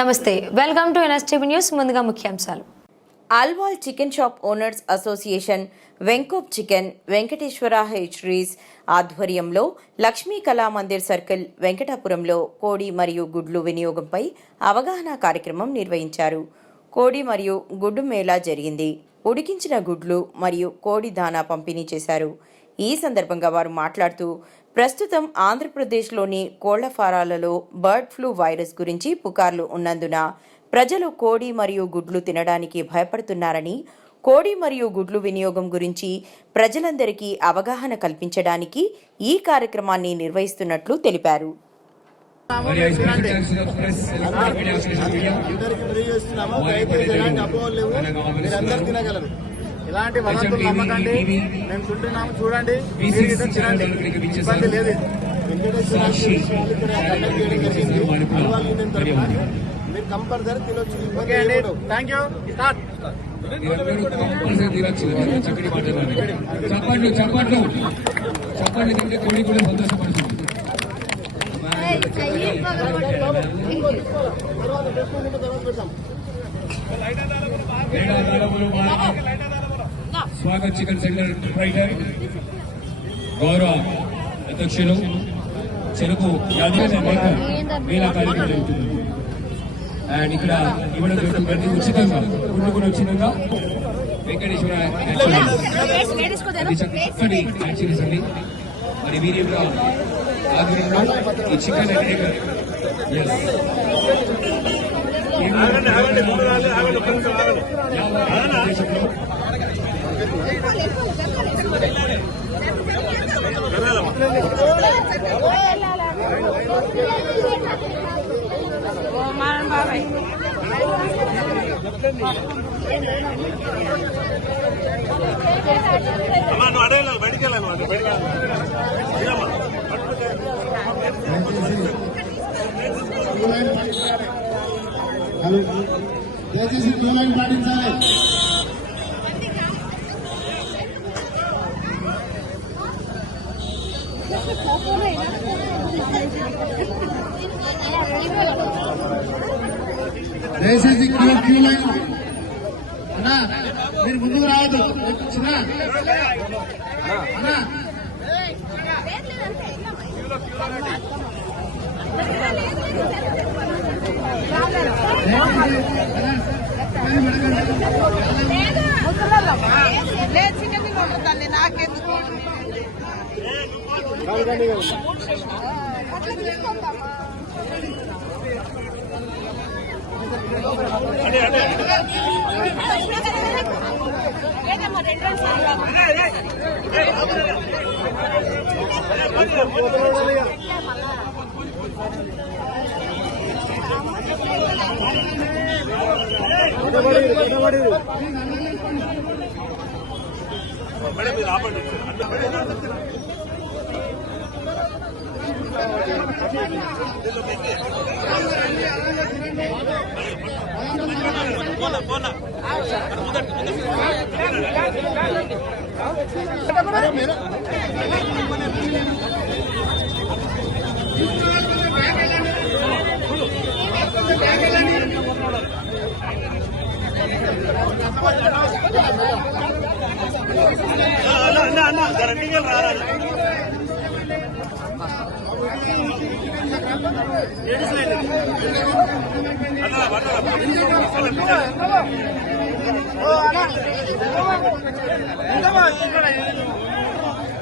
నమస్తే, welcome to NSTV news. ముందుగా ముఖ్యాంశాలు. Alwal chicken shop owners association, వెంకోప్ చికెన్, వెంకటేశ్వర హెచ్రీస్ ఆధ్వర్యంలో లక్ష్మీ కళామందిర్ సర్కిల్ వెంకటాపురంలో కోడి మరియు గుడ్లు వినియోగంపై అవగాహన కార్యక్రమం నిర్వహించారు. కోడి మరియు గుడ్డు మేళా జరిగింది. ఉడికించిన గుడ్లు మరియు కోడి దానా పంపిణీ చేశారు. ఈ సందర్భంగా వారు మాట్లాడుతూ, ప్రస్తుతం ఆంధ్రప్రదేశ్లోని కోళ్ల ఫారాలలో బర్డ్ ఫ్లూ వైరస్ గురించి పుకార్లు ఉన్నందున ప్రజలు కోడి మరియు గుడ్లు తినడానికి భయపడుతున్నారని, కోడి మరియు గుడ్లు వినియోగం గురించి ప్రజలందరికీ అవగాహన కల్పించడానికి ఈ కార్యక్రమాన్ని నిర్వహిస్తున్నట్లు తెలిపారు. ఇలాంటి వదంతులు నమ్మకండి. మేము చుంటున్నాము, చూడండి, ఇబ్బంది లేదు. మీరు కంపల్సరీ తినొచ్చు. ఓకే అండి, thank you. Swagat chicken centre proprietor గౌరవ అధ్యక్షులు చెరుకు మేళా కార్యక్రమం జరుగుతుంది. అండ్ ఇక్కడ ఇవ్వడం జరుగుతుంది ఉచితంగా, గుడ్లు కూడా ఉచితంగా. వెంకటేశ్వర చక్కటి యాక్చువల్స్ అండి. మరి వీరి యొక్క ఆధ్వర్యంలో ఈ చికెన్ దయచేసి క్యూ లైన్ పాటించాలి. దయచేసి క్యూ లైన్ అన్నా, మీరు ముందుకు రావద్దు. అన్నా నాకెందుకు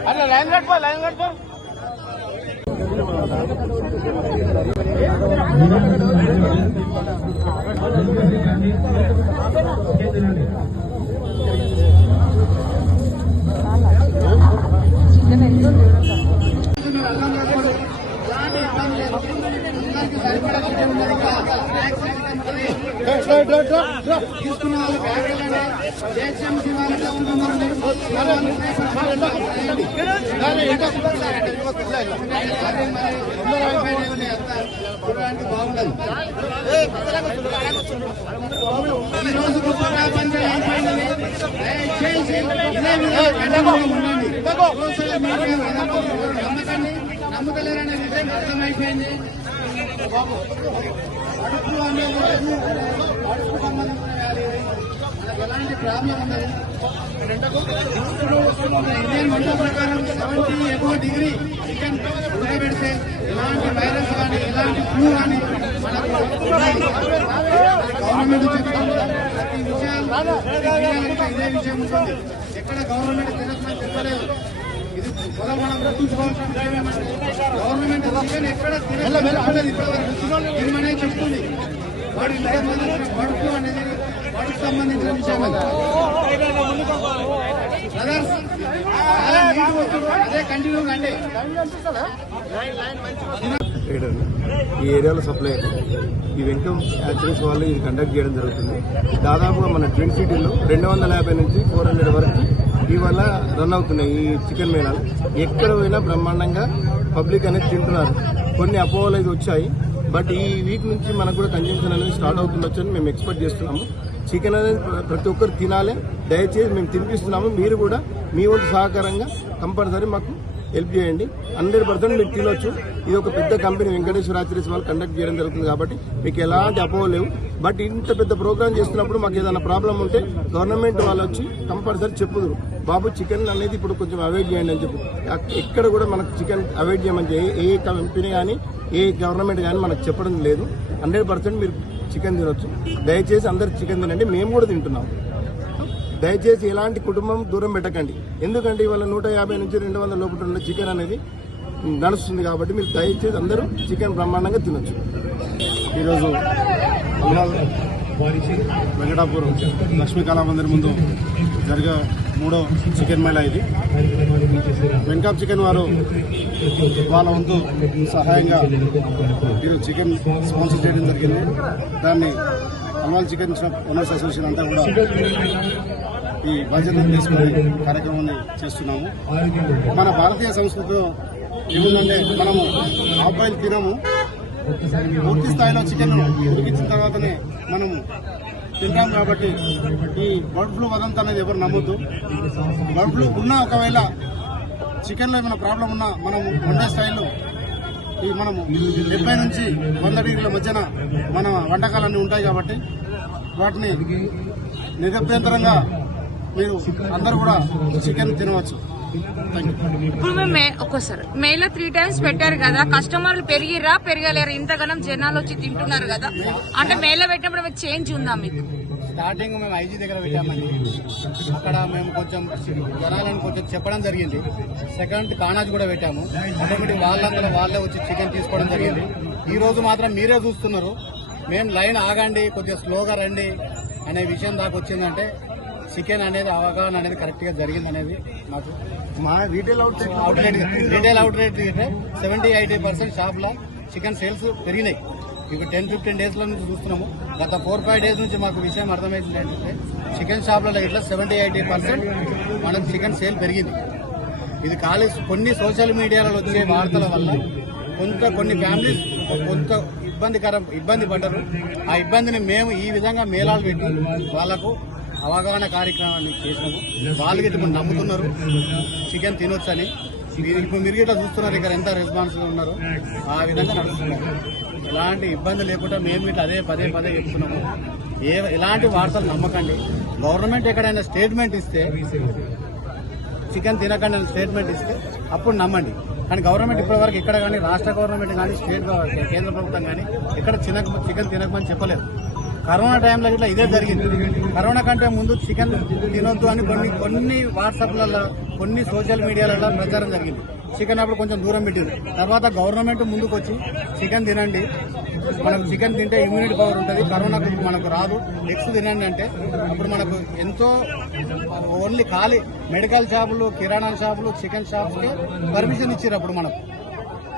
అట్లా లైన్ కట్టుకో, లైన్ కట్టుకో. తీసుకున్న వాళ్ళు బాగుండదు. నమ్మకలేరనే విషయం అర్థమైపోయింది. బాబు అడుపు అనేది అడుపు సంబంధించిన వ్యాధి మనకు ఎలాంటి ప్రాబ్లం ఉండదు. ఇండియన్ వంట ప్రకారం 70 ఎక్కువ డిగ్రీ చికెన్ ఉడకబెడితే ఎలాంటి వైరస్ కానీ ఎలాంటి ఫ్లూ కానీ మనకు గవర్నమెంట్ చెప్తాము. ప్రతి విషయాలు ఇదే విషయం ఉంటుంది. ఎక్కడ గవర్నమెంట్ తినకమని చెప్పలేదు. ఇది మొదలు మనం గుర్తుంచుకోవాల్సిన విషయం ఏమంటే గవర్నమెంట్ చికెన్ ఎక్కడ తినలేదు తినమనే చెప్తుంది. వాటికి సంబంధించిన బర్డ్ అనేది వాటికి సంబంధించిన విషయం అదే కంటిన్యూ అంటే ఈ ఏరియాలో సప్లై ఈ వెంకం యాక్చువల్స్ వాళ్ళు ఇది కండక్ట్ చేయడం జరుగుతుంది. దాదాపుగా మన ట్విన్ సిటీలో 250 నుంచి 400 వరకు ఇవాళ రన్ అవుతున్నాయి ఈ చికెన్ మేళాలు. ఎక్కడ పోయినా బ్రహ్మాండంగా పబ్లిక్ అనేది తింటున్నారు. కొన్ని అపోహలు అయితే వచ్చాయి, బట్ ఈ వీక్ నుంచి మనకు కూడా కన్జంప్షన్ అనేది స్టార్ట్ అవుతుండొచ్చు అని మేము ఎక్స్పెక్ట్ చేస్తున్నాము. చికెన్ అనేది ప్రతి ఒక్కరు తినాలి. దయచేసి మేము తినిపిస్తున్నాము. మీరు కూడా మీ వంతు సహకారంగా కంపల్సరీ మాకు హెల్ప్ చేయండి. 100% మీరు తినొచ్చు. ఇది ఒక పెద్ద కంపెనీ వెంకటేశ్వర యాత్రీస్ వాళ్ళు కండక్ట్ చేయడం జరుగుతుంది కాబట్టి మీకు ఎలాంటి అపోహలు లేవు. బట్ ఇంత పెద్ద ప్రోగ్రామ్ చేస్తున్నప్పుడు మాకు ఏదైనా ప్రాబ్లం ఉంటే గవర్నమెంట్ వాళ్ళు వచ్చి కంపల్సరీ చెప్పుదురు, బాబు చికెన్ అనేది ఇప్పుడు కొంచెం అవాయిడ్ చేయండి అని చెప్పి. ఎక్కడ కూడా మనకు చికెన్ అవాయిడ్ చేయమని ఏ కంపెనీ కానీ ఏ గవర్నమెంట్ కానీ మనకు చెప్పడం లేదు. 100% మీరు చికెన్ తినొచ్చు. దయచేసి అందరు చికెన్ తినండి. మేము కూడా తింటున్నాం. దయచేసి ఎలాంటి కుటుంబం దూరం పెట్టకండి. ఎందుకంటే ఇవాళ 150 నుంచి 200 లోపల ఉన్న చికెన్ అనేది నడుస్తుంది కాబట్టి మీరు దయచేసి అందరూ చికెన్ బ్రహ్మాండంగా తినొచ్చు. ఈరోజు వెంకటాపురం లక్ష్మీ కళామందిర్ ముందు జరిగే 3వ చికెన్ మేళా ఇది. వెంకప్ చికెన్ వారు వాళ్ళ వంతు సహాయంగా ఈరోజు చికెన్ స్పాన్సర్ చేయడం జరిగింది. దాన్ని Alwal chicken shop owners association అంతా కూడా ఈ బాధ్యత తీసుకునే కార్యక్రమాన్ని చేస్తున్నాము. మన భారతీయ సంస్కృతిలో ఏముందంటే మనము హాఫ్ బాయిల్ తినము. పూర్తి స్థాయిలో చికెన్ ఉడికించిన తర్వాతనే మనము తింటాం. కాబట్టి ఈ బర్డ్ ఫ్లూ వదంత అనేది ఎవరు నమ్మొద్దు. బర్డ్ ఫ్లూ ఉన్నా ఒకవేళ చికెన్లో ఏమైనా ప్రాబ్లం ఉన్నా మనము వండే స్టైల్లో ఈ మనము 70 నుంచి 100 డిగ్రీల మధ్యన మన వంటకాలన్నీ ఉంటాయి కాబట్టి వాటిని నిరభ్యంతరంగా మీరు అందరూ కూడా చికెన్ తినవచ్చు. ఇప్పుడు మేము ఒక్కసారి మేలో 3 times పెట్టారు కదా, కస్టమర్లు పెరిగిరా పెరగలేరు? ఇంతగానం జనాలు వచ్చి తింటున్నారు కదా, అంటే మేలో పెట్టినప్పుడు మీకు చేంజ్ ఉందా? మీకు స్టార్టింగ్ మేము ఐజీ దగ్గర పెట్టామండి. అక్కడ మేము కొంచెం జనాలను కొంచెం చెప్పడం జరిగింది. సెకండ్ కానాజ్ కూడా పెట్టాము. ఆటోమేటిక్ వాళ్ళందరూ వాళ్ళే వచ్చి చికెన్ తీసుకోవడం జరిగింది. ఈ రోజు మాత్రం మీరే చూస్తున్నారు. మేము లైన్ ఆగండి, కొద్దిగా స్లోగా రండి అనే విషయం దాకా వచ్చిందంటే చికెన్ అనేది అవగాహన అనేది కరెక్ట్ గా జరిగింది అనేది మాకు. మా రీటైల్ అవుట్లెట్ 70-80% షాప్ లో చికెన్ సేల్స్ పెరిగినాయి. ఇప్పుడు 10-15 days లో నుంచి చూస్తున్నాము. గత 4-5 days నుంచి మాకు విషయం అర్థమైంది ఏంటంటే చికెన్ షాప్లలో ఇట్లా 70-80% మనకు చికెన్ సేల్ పెరిగింది. ఇది కొన్ని సోషల్ మీడియాలో వచ్చే వార్తల వల్ల కొన్ని ఫ్యామిలీస్ కొంత ఇబ్బంది పడ్డారు. ఆ ఇబ్బందిని మేము ఈ విధంగా మేళాలు పెట్టి వాళ్లకు అవగాహన కార్యక్రమాన్ని చేసినాము. వాళ్ళు ఇప్పుడు నమ్ముతున్నారు చికెన్ తినొచ్చని. ఇప్పుడు మీరు ఇట్లా చూస్తున్నారు ఇక్కడ ఎంత రెస్పాన్సిబుల్ ఉన్నారో ఆ విధంగా నడుస్తున్నారు. ఎలాంటి ఇబ్బంది లేకుండా మేము ఇట్లా అదే పదే చెప్తున్నాము. ఎలాంటి వార్తలు నమ్మకండి. గవర్నమెంట్ ఎక్కడైనా స్టేట్మెంట్ ఇస్తే చికెన్ తినకండి అని స్టేట్మెంట్ ఇస్తే అప్పుడు నమ్మండి. కానీ గవర్నమెంట్ ఇప్పటివరకు ఇక్కడ కానీ రాష్ట్ర గవర్నమెంట్ కానీ కేంద్ర ప్రభుత్వం కానీ ఇక్కడ చికెన్ తినకమని చెప్పలేదు. కరోనా టైంలో ఇట్లా ఇదే జరిగింది. కరోనా కంటే ముందు చికెన్ తినొద్దు అని కొన్ని వాట్సాప్లలో కొన్ని సోషల్ మీడియాలలో ప్రచారం జరిగింది. చికెన్ అప్పుడు కొంచెం దూరం పెట్టింది. తర్వాత గవర్నమెంట్ ముందుకు వచ్చి చికెన్ తినండి, మనకు చికెన్ తింటే ఇమ్యూనిటీ పవర్ ఉంటుంది, కరోనాకు మనకు రాదు, ఎగ్స్ తినండి అంటే అప్పుడు మనకు ఎంతో ఓన్లీ ఖాళీ మెడికల్ షాపులు, కిరాణా షాపులు, చికెన్ షాప్స్కి పర్మిషన్ ఇచ్చారు. అప్పుడు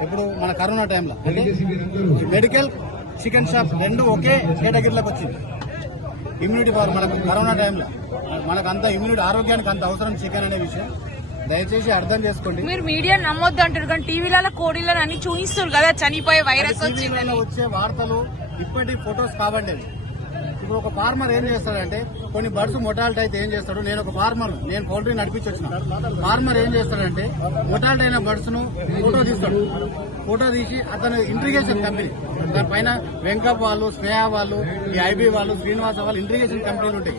ఇప్పుడు మన కరోనా టైంలో అంటే మెడికల్ చికెన్ షాప్ రెండు ఒకే కేటగిరీలోకి వచ్చింది. ఇమ్యూనిటీ పవర్ మనకు కరోనా టైంలో మనకు అంత ఇమ్యూనిటీ ఆరోగ్యానికి అంత అవసరం చికెన్ అనే విషయం దయచేసి అర్థం చేసుకోండి. మీరు మీడియా నమ్మొద్దు అంటారు కానీ టీవీలలో కోడిలను అన్ని చూపిస్తారు కదా చనిపోయే వైరస్ వచ్చిందని. వచ్చే వార్తలు ఇప్పటి ఫొటోస్ కావండి. ఇప్పుడు ఒక ఫార్మర్ ఏం చేస్తాడంటే కొన్ని బర్డ్స్ మొటాలిటీ అయితే ఏం చేస్తాడు, నేను ఒక ఫార్మర్, నేను పౌల్ట్రీ నడిపించి వచ్చిన ఫార్మర్ ఏం చేస్తాడంటే మొటాలిటీ అయిన బర్డ్స్ ను ఫోటో తీస్తాడు. ఫోటో తీసి అతను ఇంట్రిగేషన్ కంపెనీ దానిపైన వెంకప్ వాళ్ళు, స్నేహ వాళ్ళు, ఈ ఐబీ వాళ్ళు, శ్రీనివాస వాళ్ళు ఇంట్రిగేషన్ కంపెనీలు ఉంటాయి.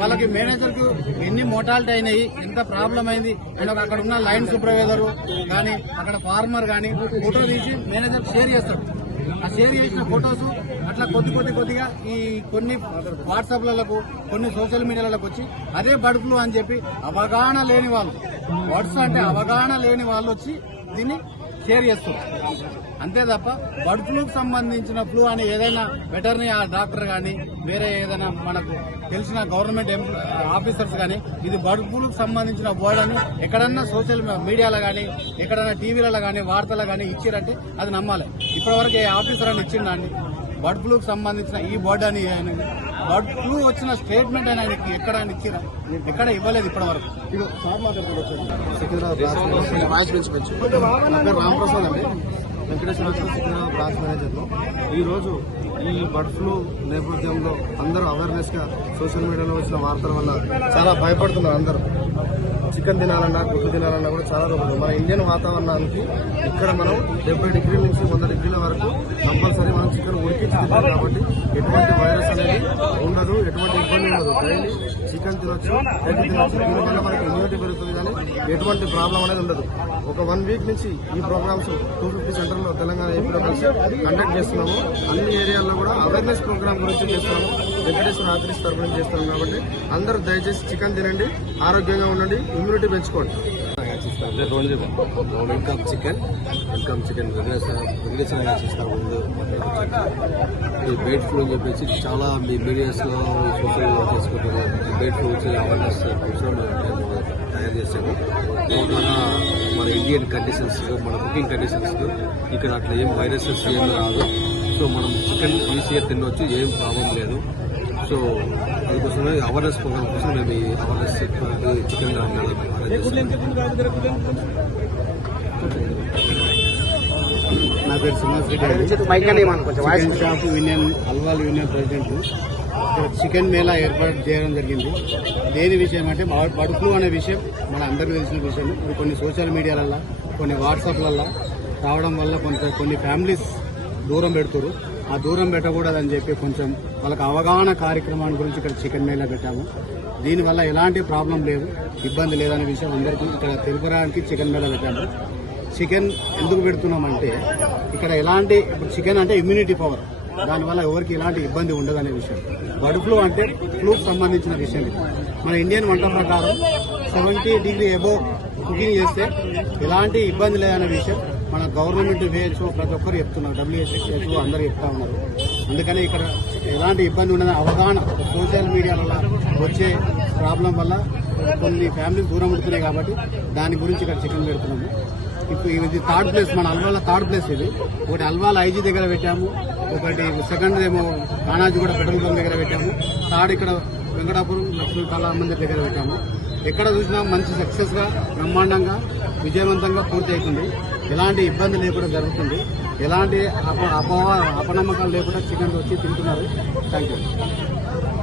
వాళ్ళకి మేనేజర్ కు ఎన్ని మోటాలిటీ అయినాయి, ఎంత ప్రాబ్లం అయింది అండ్ అక్కడ ఉన్న లైన్ సూపర్వైజర్ కానీ అక్కడ ఫార్మర్ కానీ ఫోటో తీసి మేనేజర్ షేర్ చేస్తాడు. ఆ షేర్ చేసిన ఫొటోస్ అట్లా కొద్దిగా ఈ కొన్ని వాట్సాప్లకు కొన్ని సోషల్ మీడియాలకు వచ్చి అదే బర్డ్ ఫ్లూ అని చెప్పి అవగాహన లేని వాళ్ళు, వర్డ్స్ అంటే అవగాహన లేని వాళ్ళు వచ్చి దీన్ని షేర్ చేస్తారు. అంతే తప్ప బర్డ్ ఫ్లూకి సంబంధించిన ఫ్లూ అని ఏదైనా వెటర్నరీ డాక్టర్ కానీ వేరే ఏదైనా మనకు తెలిసిన గవర్నమెంట్ ఆఫీసర్స్ కానీ ఇది బర్డ్ ఫ్లూకి సంబంధించిన వర్డ్ అని ఎక్కడన్నా సోషల్ మీడియాలో కానీ ఎక్కడైనా టీవీలలో కానీ వార్తలు కానీ ఇచ్చిరంటే అది నమ్మాలి. ఇప్పటివరకు ఏ ఆఫీసర్ అని ఇచ్చిందండి బర్డ్ ఫ్లూకి సంబంధించిన ఈ బర్డ్ అని బర్డ్ ఫ్లూ వచ్చిన స్టేట్మెంట్ అని ఆయనకి ఎక్కడ ఆయన ఇచ్చిరా? ఎక్కడ ఇవ్వలేదు ఇప్పటివరకు. రామప్రసాద్ అండి, వెంకటేశ్వర సికింద్రాబాద్ బ్రాంచ్ మేనేజర్లు. ఈరోజు ఈ బర్డ్ ఫ్లూ నేపథ్యంలో అందరూ అవేర్నెస్ గా సోషల్ మీడియాలో వచ్చిన వార్తల వల్ల చాలా భయపడుతున్నారు. అందరూ చికెన్ తినాలన్నా గుడ్డు తినాలన్నా కూడా చాలా రోజులు మన ఇండియన్ వాతావరణానికి ఇక్కడ మనం 70 డిగ్రీల నుంచి 100 డిగ్రీల వరకు కంపల్సరీ మనం చికెన్ ఉడికించి తింటాం కాబట్టి ఎటువంటి వైరస్ అనేది ఉండదు, ఎటువంటి ఇబ్బంది ఉండదు. డైలీ చికెన్ తినొచ్చు, ఎగ్ తినొచ్చు. దీనివల్ల మనకి ఇమ్యూనిటీ పెరుగుతుంది కానీ ఎటువంటి ప్రాబ్లం అనేది ఉండదు. ఒక 1 వీక్ నుంచి ఈ ప్రోగ్రామ్స్ 250 సెంటర్లో తెలంగాణ ఏపీలో కలిసి కండక్ట్ చేస్తున్నాము. అన్ని ఏరియాల్లో కూడా అవేర్నెస్ ప్రోగ్రామ్ గురించి చేస్తున్నాము. వెంకటేశ్వర ఆఫీస్ తరఫున చేస్తున్నాం కాబట్టి అందరూ దయచేసి చికెన్ తినండి, ఆరోగ్యంగా ఉండండి, ఇమ్యూనిటీ పెంచుకోండి. వెల్కమ్ చికెన్ రెగ్యులేషన్ చేస్తాం. ముందు ఈ బర్డ్ ఫ్లూ అని చెప్పేసి చాలా మీ మీడియాస్లో సోషల్ మీడియా చేసుకుంటున్నారు. ఈ బర్డ్ ఫ్లూ వచ్చి అవేర్నెస్ కోసం తయారు చేశాము. టోటల్గా మన ఇండియన్ కండిషన్స్, మన కుకింగ్ కండిషన్స్ ఇక్కడ అట్లా ఏం వైరసెస్ ఏం రాదు. సో మనం చికెన్ ఈజీగా తినవచ్చు, ఏం ప్రాబ్లం లేదు. సో అందుకోసమే అవేర్నెస్ ప్రోగ్రామ్ కోసం మేము ఈ అవేర్నెస్ చికెన్ నా పేరు Srinivas Reddy, chicken shop union Alwal union president. Chicken Mela ఏర్పాటు చేయడం జరిగింది. దేని విషయం అంటే బర్డ్ ఫ్లూ అనే విషయం మన అందరికీ తెలిసిన విషయం. ఇప్పుడు కొన్ని సోషల్ మీడియాలల్లో కొన్ని వాట్సాప్లల్లో రావడం వల్ల కొన్ని ఫ్యామిలీస్ దూరం పెడుతున్నారు. ఆ దూరం పెట్టకూడదని చెప్పి కొంచెం వాళ్ళకి అవగాహన కార్యక్రమాన్ని గురించి ఇక్కడ చికెన్ మేళా పెట్టాము. దీనివల్ల ఎలాంటి ప్రాబ్లం లేదు, ఇబ్బంది లేదనే విషయం అందరికీ ఇక్కడ తెలుపడానికి చికెన్ మేళా పెట్టాము. చికెన్ ఎందుకు పెడుతున్నామంటే ఇక్కడ ఎలాంటి, ఇప్పుడు చికెన్ అంటే ఇమ్యూనిటీ పవర్, దానివల్ల ఎవరికి ఎలాంటి ఇబ్బంది ఉండదనే విషయం. బర్డ్ ఫ్లూ అంటే ఫ్లూకి సంబంధించిన విషయం. మన ఇండియన్ వంట ప్రకారం 70 డిగ్రీ అబోవ్ కుకింగ్ చేస్తే ఎలాంటి ఇబ్బంది లేదనే విషయం మన గవర్నమెంట్ WHO ప్రతి ఒక్కరు చెప్తున్నారు, WHO అందరూ చెప్తా ఉన్నారు. అందుకని ఇక్కడ ఎలాంటి ఇబ్బంది ఉండదని అవగాహన సోషల్ మీడియాలో వచ్చే ప్రాబ్లం వల్ల కొన్ని ఫ్యామిలీస్ దూరం ఉంటున్నాయి కాబట్టి దాని గురించి ఇక్కడ చికెన్ పెడుతున్నాము. ఇప్పుడు ఇది 3rd ప్లేస్, మన అల్వాల 3rd ప్లేస్. ఇది ఒకటి అల్వాల IG దగ్గర పెట్టాము, ఒకటి సెకండ్ ఏమో కానాజీగూడ పెట్రోల్ బంక్ దగ్గర పెట్టాము, 3rd ఇక్కడ వెంకటాపురం లక్ష్మీ కళా మందిర్ దగ్గర పెట్టాము. ఎక్కడ చూసినా మంచి సక్సెస్ గా బ్రహ్మాండంగా విజయవంతంగా పూర్తి అవుతుంది. ఎలాంటి ఇబ్బంది లేకుండా జరుగుతుంది. ఎలాంటి అపనమ్మకాలు లేకుండా చికెన్ వచ్చి తింటున్నారు. Thank you.